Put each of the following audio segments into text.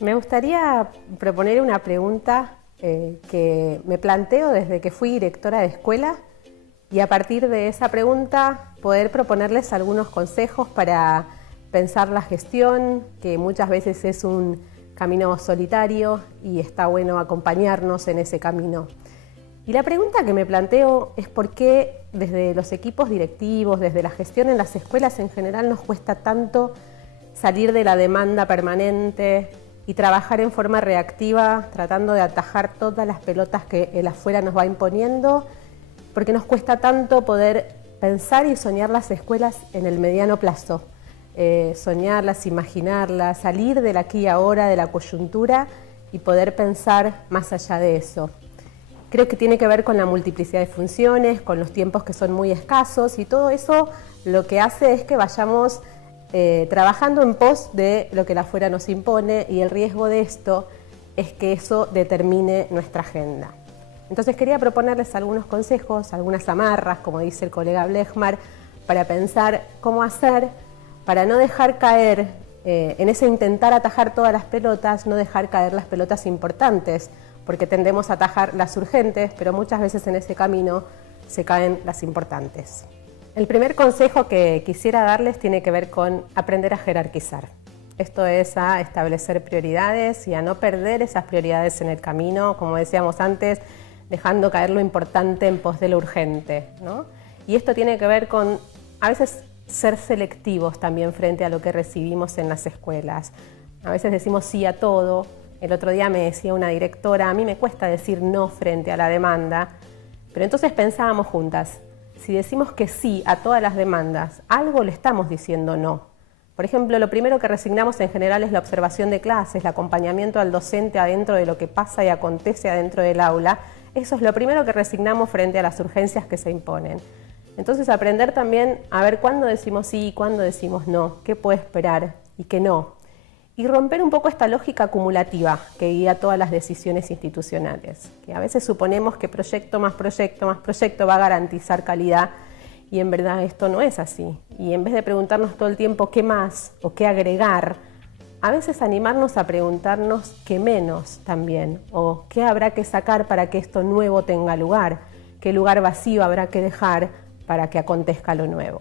Me gustaría proponer una pregunta que me planteo desde que fui directora de escuela y a partir de esa pregunta poder proponerles algunos consejos para pensar la gestión, que muchas veces es un camino solitario y está bueno acompañarnos en ese camino. Y la pregunta que me planteo es por qué desde los equipos directivos, desde la gestión en las escuelas en general nos cuesta tanto salir de la demanda permanente y trabajar en forma reactiva, tratando de atajar todas las pelotas que el afuera nos va imponiendo, porque nos cuesta tanto poder pensar y soñar las escuelas en el mediano plazo, soñarlas, imaginarlas, salir del aquí y ahora, de la coyuntura y poder pensar más allá de eso. Creo que tiene que ver con la multiplicidad de funciones, con los tiempos que son muy escasos y todo eso lo que hace es que vayamos trabajando en pos de lo que la afuera nos impone y el riesgo de esto es que eso determine nuestra agenda. Entonces quería proponerles algunos consejos, algunas amarras, como dice el colega Blechmar, para pensar cómo hacer para no dejar caer, en ese intentar atajar todas las pelotas, no dejar caer las pelotas importantes, porque tendemos a atajar las urgentes, pero muchas veces en ese camino se caen las importantes. El primer consejo que quisiera darles tiene que ver con aprender a jerarquizar. Esto es a establecer prioridades y a no perder esas prioridades en el camino, como decíamos antes, dejando caer lo importante en pos de lo urgente, ¿no? Y esto tiene que ver con, a veces, ser selectivos también frente a lo que recibimos en las escuelas. A veces decimos sí a todo. El otro día me decía una directora, a mí me cuesta decir no frente a la demanda, pero entonces pensábamos juntas, si decimos que sí a todas las demandas, algo le estamos diciendo no. Por ejemplo, lo primero que resignamos en general es la observación de clases, el acompañamiento al docente adentro de lo que pasa y acontece adentro del aula. Eso es lo primero que resignamos frente a las urgencias que se imponen. Entonces, aprender también a ver cuándo decimos sí y cuándo decimos no, qué puede esperar y qué no. Y romper un poco esta lógica acumulativa que guía todas las decisiones institucionales, que a veces suponemos que proyecto más proyecto más proyecto va a garantizar calidad y en verdad esto no es así. Y en vez de preguntarnos todo el tiempo qué más o qué agregar, a veces animarnos a preguntarnos qué menos también o qué habrá que sacar para que esto nuevo tenga lugar, qué lugar vacío habrá que dejar para que acontezca lo nuevo.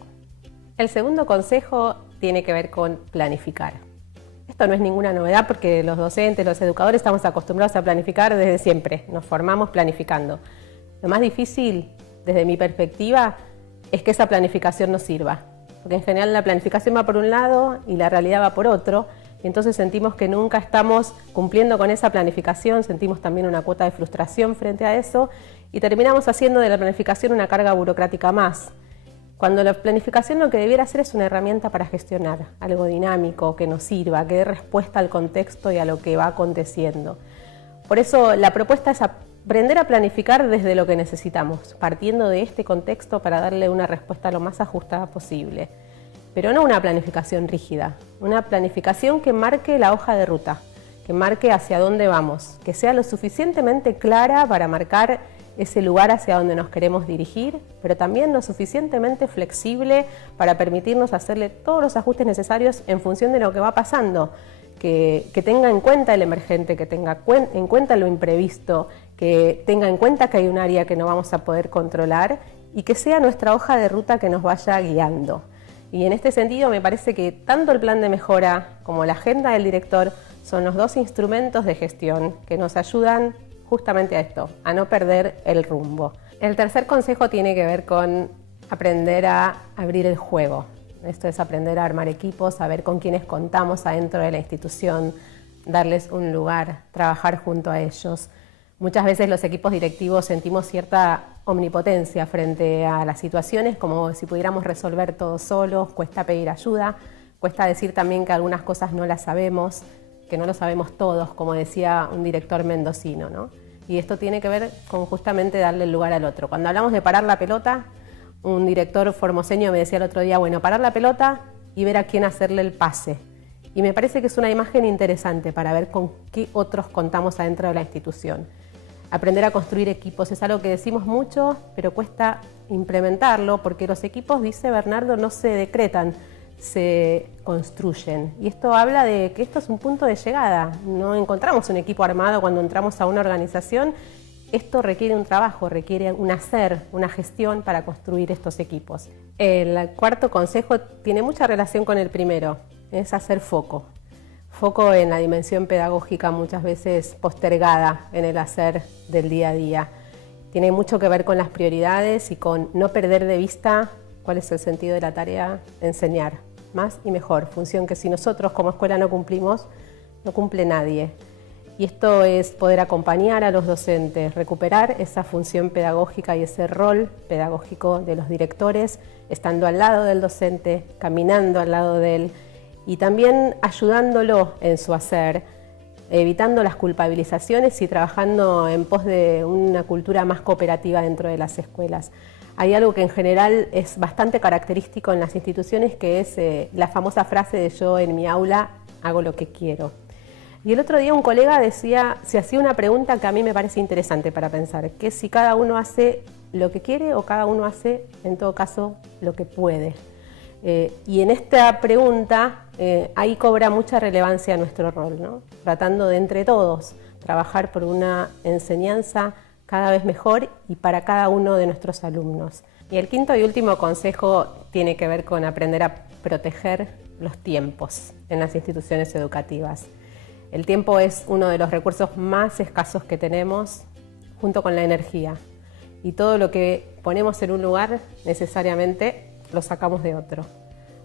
El segundo consejo tiene que ver con planificar. Esto no es ninguna novedad porque los docentes, los educadores estamos acostumbrados a planificar desde siempre, nos formamos planificando. Lo más difícil, desde mi perspectiva, es que esa planificación nos sirva, porque en general la planificación va por un lado y la realidad va por otro, y entonces sentimos que nunca estamos cumpliendo con esa planificación, sentimos también una cuota de frustración frente a eso, y terminamos haciendo de la planificación una carga burocrática más. Cuando la planificación lo que debiera ser es una herramienta para gestionar, algo dinámico, que nos sirva, que dé respuesta al contexto y a lo que va aconteciendo. Por eso la propuesta es aprender a planificar desde lo que necesitamos, partiendo de este contexto para darle una respuesta lo más ajustada posible. Pero no una planificación rígida, una planificación que marque la hoja de ruta, que marque hacia dónde vamos, que sea lo suficientemente clara para marcar ese lugar hacia donde nos queremos dirigir, pero también lo suficientemente flexible para permitirnos hacerle todos los ajustes necesarios en función de lo que va pasando, que tenga en cuenta el emergente, que tenga en cuenta lo imprevisto, que tenga en cuenta que hay un área que no vamos a poder controlar y que sea nuestra hoja de ruta que nos vaya guiando. Y en este sentido me parece que tanto el plan de mejora como la agenda del director son los dos instrumentos de gestión que nos ayudan justamente a esto, a no perder el rumbo. El tercer consejo tiene que ver con aprender a abrir el juego. Esto es aprender a armar equipos, saber con quiénes contamos adentro de la institución, darles un lugar, trabajar junto a ellos. Muchas veces los equipos directivos sentimos cierta omnipotencia frente a las situaciones, como si pudiéramos resolver todo solos, cuesta pedir ayuda, cuesta decir también que algunas cosas no las sabemos, que no lo sabemos todos, como decía un director mendocino, ¿no? Y esto tiene que ver con justamente darle el lugar al otro. Cuando hablamos de parar la pelota, un director formoseño me decía el otro día, bueno, parar la pelota y ver a quién hacerle el pase. Y me parece que es una imagen interesante para ver con qué otros contamos adentro de la institución. Aprender a construir equipos es algo que decimos mucho, pero cuesta implementarlo porque los equipos, dice Bernardo, no se decretan, se construyen. Y esto habla de que esto es un punto de llegada. No encontramos un equipo armado cuando entramos a una organización. Esto requiere un trabajo, requiere un hacer, una gestión para construir estos equipos. El cuarto consejo tiene mucha relación con el primero, es hacer foco. Foco en la dimensión pedagógica muchas veces postergada en el hacer del día a día. Tiene mucho que ver con las prioridades y con no perder de vista cuál es el sentido de la tarea, enseñar más y mejor, función que si nosotros como escuela no cumplimos, no cumple nadie. Y esto es poder acompañar a los docentes, recuperar esa función pedagógica y ese rol pedagógico de los directores, estando al lado del docente, caminando al lado de él y también ayudándolo en su hacer, evitando las culpabilizaciones y trabajando en pos de una cultura más cooperativa dentro de las escuelas. Hay algo que en general es bastante característico en las instituciones, que es la famosa frase de yo en mi aula hago lo que quiero. Y el otro día un colega se hacía una pregunta que a mí me parece interesante para pensar, que es si cada uno hace lo que quiere o cada uno hace, en todo caso, lo que puede. Y en esta pregunta, ahí cobra mucha relevancia nuestro rol, ¿no? Tratando de entre todos trabajar por una enseñanza cada vez mejor y para cada uno de nuestros alumnos. Y el quinto y último consejo tiene que ver con aprender a proteger los tiempos en las instituciones educativas. El tiempo es uno de los recursos más escasos que tenemos, junto con la energía. Y todo lo que ponemos en un lugar, necesariamente lo sacamos de otro.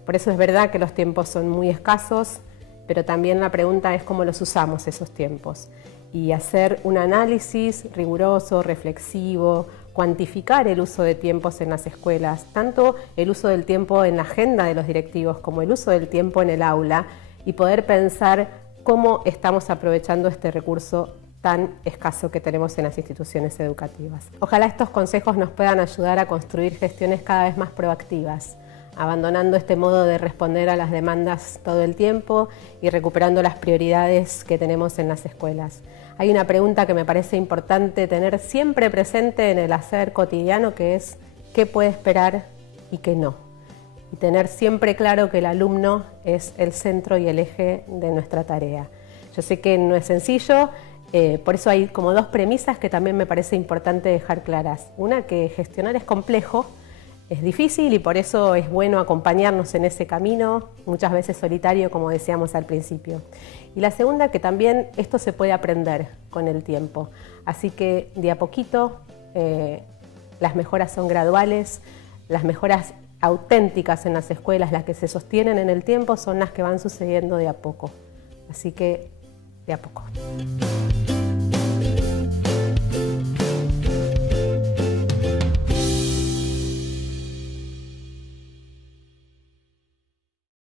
Por eso es verdad que los tiempos son muy escasos, pero también la pregunta es cómo los usamos esos tiempos. Y hacer un análisis riguroso, reflexivo, cuantificar el uso de tiempos en las escuelas, tanto el uso del tiempo en la agenda de los directivos como el uso del tiempo en el aula, y poder pensar cómo estamos aprovechando este recurso tan escaso que tenemos en las instituciones educativas. Ojalá estos consejos nos puedan ayudar a construir gestiones cada vez más proactivas, abandonando este modo de responder a las demandas todo el tiempo y recuperando las prioridades que tenemos en las escuelas. Hay una pregunta que me parece importante tener siempre presente en el hacer cotidiano, que es qué puede esperar y qué no. Y tener siempre claro que el alumno es el centro y el eje de nuestra tarea. Yo sé que no es sencillo, por eso hay como dos premisas que también me parece importante dejar claras. Una, que gestionar es complejo, es difícil y por eso es bueno acompañarnos en ese camino, muchas veces solitario, como decíamos al principio. Y la segunda, que también esto se puede aprender con el tiempo. Así que de a poquito las mejoras son graduales, las mejoras auténticas en las escuelas, las que se sostienen en el tiempo, son las que van sucediendo de a poco. Así que de a poco.